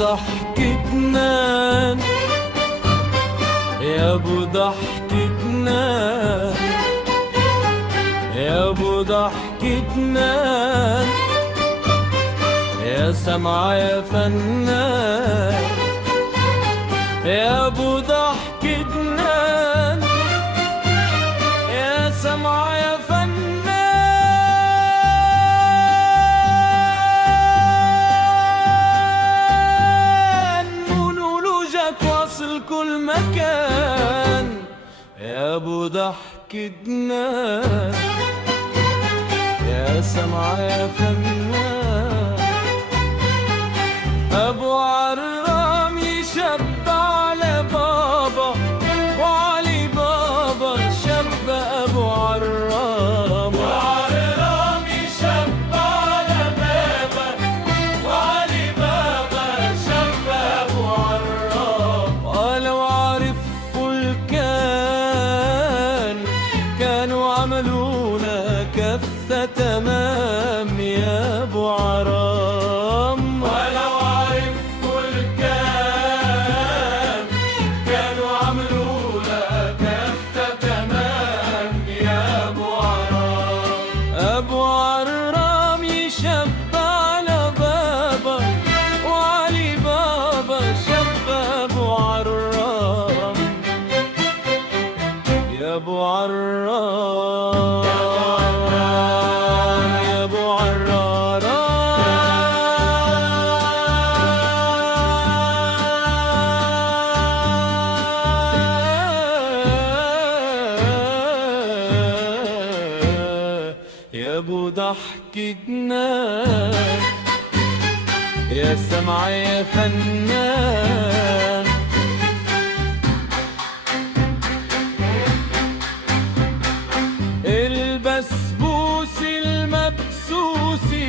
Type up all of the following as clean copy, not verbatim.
ضحكتنا، يا ابو ضحكتنا، يا ابو ضحكتنا، يا سمعة يا فنان، يا ابو ضحكتنا، يا سمعة يا فنان. مونولوجك واصل كل مكان، يا ابو ضحكتنا، يا سمعة يا فنان. ابو عرام يشب على بابا وعلي بابا، شب ابو عرام. ابو عرام يشب على بابا وعلي بابا، شب ابو عرام. ولو عرفوا كانوا عملونا كفة تمام يا ابو عرام. ولو عرفوا كانوا عملونا كفة تمام يا ابو عرام. ابو عرام يشب على بابا وعلي بابا، شب ابو عرام يا ابو عرام، يا ابو عرام. يا ابو ضحكتنا، يا سمعة يا فنان. البسبوسي المبسوسي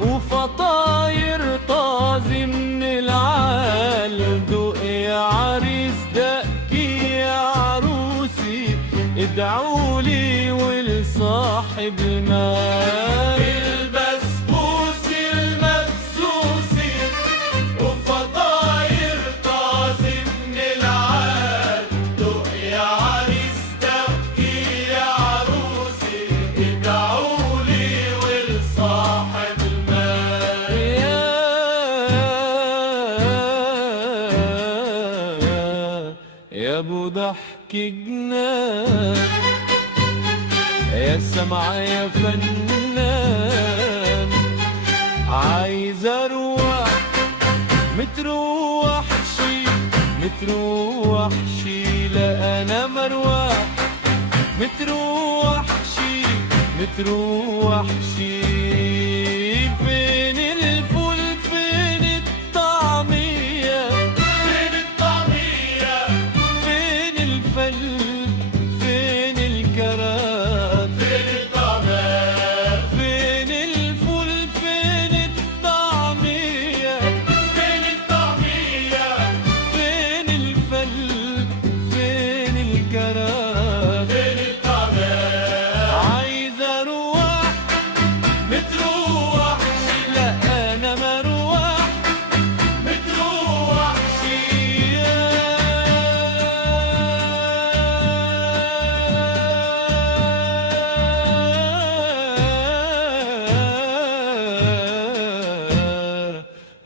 وفطاير طازي من العال، دوق يا عريس دقي يا عروسي، ادعولي ولصاحب المال. البسبوسي المبسوسي وفطاير طازي من العال، دوق يا عريس دقي يا عروسي، ادعولي ولصاحب المال. يا ابو ضحك جنان، يا سمعة يا فنان. عايز اروح متروح شي، لا انا مروح متروح شي. فين الفول فين الطعمية، فين الطعمية، فين الفل فين الكرات، فين الطعمية، فين الفول فين الطعمية، فين الطعمية، فين الفل فين الكرات، فين الطعمية. عايز اروح متروح شي، لا انا مروح متروح شي.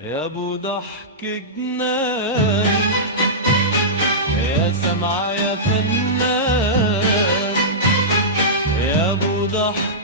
يا ابو ضحك جنان، يا سمعة يا فنان، يا ابو ضحك